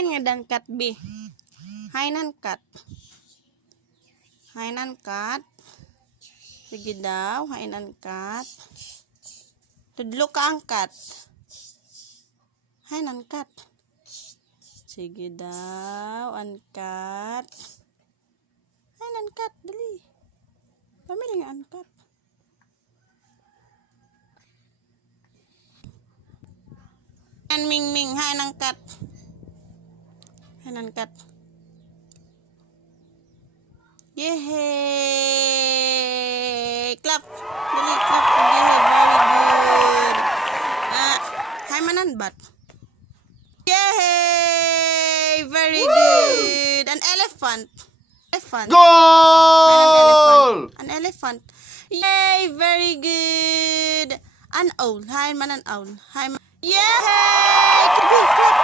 Hain nga dan kat bi. Hainan kat. Hainan kat. Sige daw, hainan kat. Tudlo ka ang kat. Hainan kat. Sige daw, angkat. Hainan kat, dali. Pamili nga angkat. Ming Ming, hainan kat. Hainan kat. Yehey! Clap! Dali, clap. Yehey, very good. Hai manan bat. Yehey! Very good. An elephant. Elephant. Goal! An elephant. Yay! Very good. An owl. Hai manan owl. Hai man. Yehey! Clap! Clap.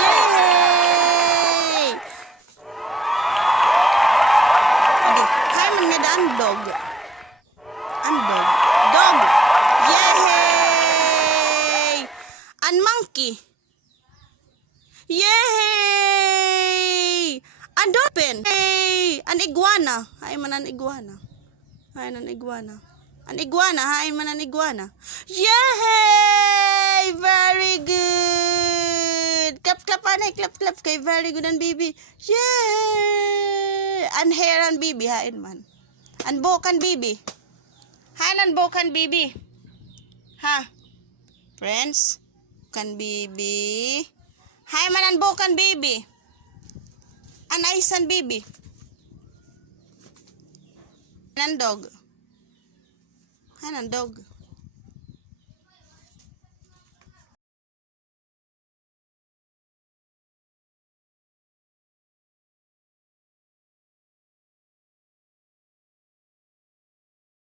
Yehey! Dog. An dog. Dog. Yay! An monkey. Yay! An dolphin. Yay! An iguana. Hay man an iguana. Hay an iguana. An iguana. Hay man an iguana. Yay! Very good. Clap clap anay. Clap clap kay very good an baby. Yay! An hair an baby. Hain man. An bukan bibi. Hanan bukan bibi. Ha? Friends? Bukan bibi. Hai manan bukan bibi. An aisan bibi. Hanan dog. Hanan dog.